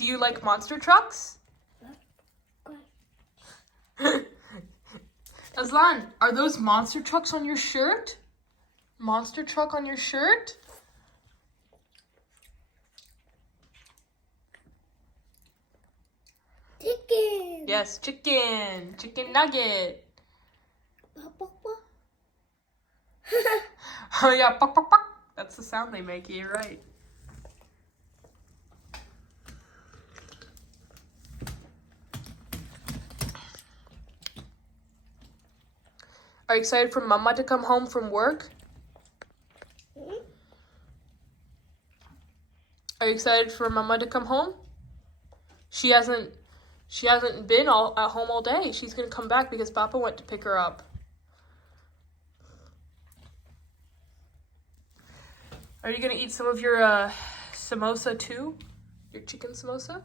Do you like monster trucks? Aslan, are those monster trucks on your shirt? Monster truck on your shirt? Chicken. Yes, chicken. Chicken nugget. Oh yeah, buck, buck, buck. That's the sound they make, you're right. Are you excited for Mama to come home from work? Are you excited for Mama to come home? She hasn't been at home all day. She's gonna come back because Papa went to pick her up. Are you gonna eat some of your samosa too? Your chicken samosa?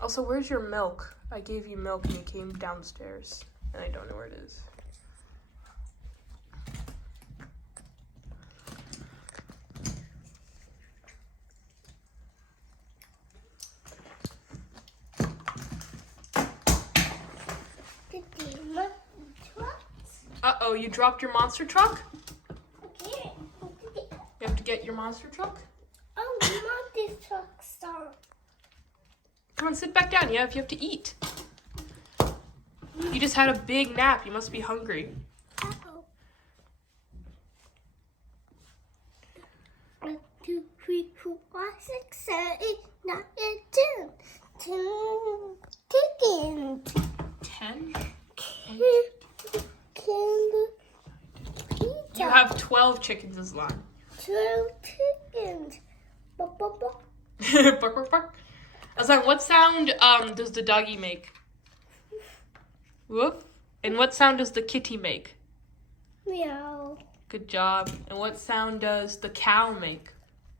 Also, where's your milk? I gave you milk and you came downstairs, and I don't know where it is. Uh-oh, you dropped your monster truck? Okay. You have to get your monster truck? Oh, monster truck stop. Come on, sit back down. Yeah, if you have to eat. You just had a big nap. You must be hungry. Uh-oh. 1, 2, 3, 4, 5, 6, 7, 8, 9, 10. 2 chickens. 10? Pizza. You have 12 chickens, Aslan. 12 chickens. Buck, buck, buck. Bark, bark, bark. Aslan, what sound does the doggy make? Woof. And what sound does the kitty make? Meow. Good job. And what sound does the cow make?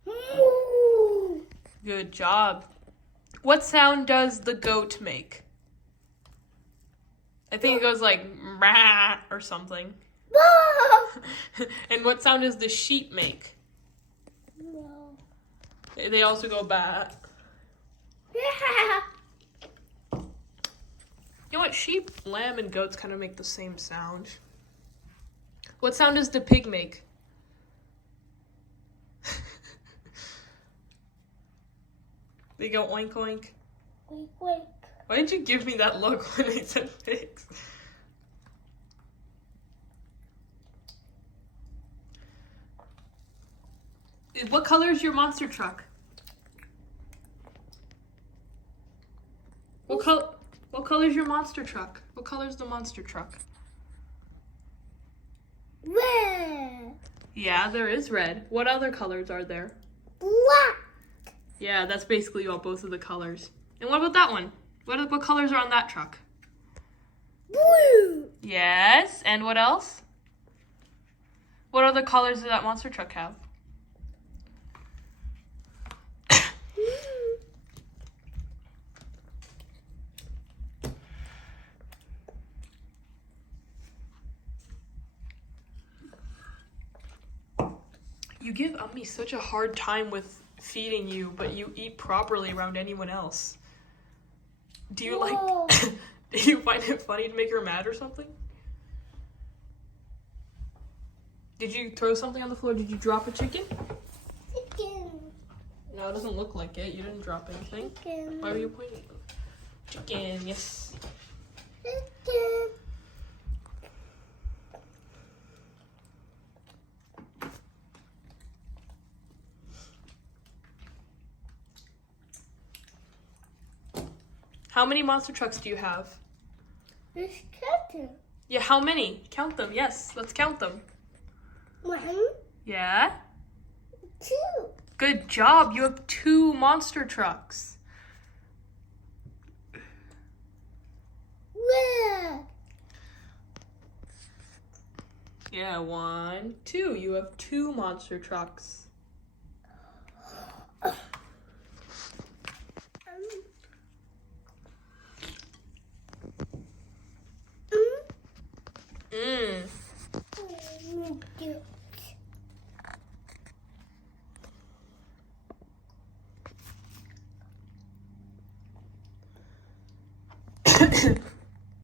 Moo. Good job. What sound does the goat make? I think it goes like rah or something. And what sound does the sheep make? No. They also go bah. You know what? Sheep, lamb, and goats kind of make the same sound. What sound does the pig make? They go oink oink. Wait, wait. Why did you give me that look when I said pigs? What color is your monster truck? What color is your monster truck? What color is the monster truck? Red. Yeah, there is red. What other colors are there? Black. Yeah, that's basically all both of the colors. And what about that one? What colors are on that truck? Blue. Yes, and what else? What other colors does that monster truck have? You give Ummi such a hard time with feeding you, but you eat properly around anyone else. Do you Whoa. do you find it funny to make her mad or something? Did you throw something on the floor? Did you drop a chicken? Chicken. No, it doesn't look like it. You didn't drop anything. Chicken. Why were you pointing? Chicken, yes. Chicken. How many monster trucks do you have? This chicken. Yeah, how many? Count them, yes. Let's count them. 1, Yeah? 2. Good job. You have 2 monster trucks. Red. Yeah, 1, 2. You have 2 monster trucks.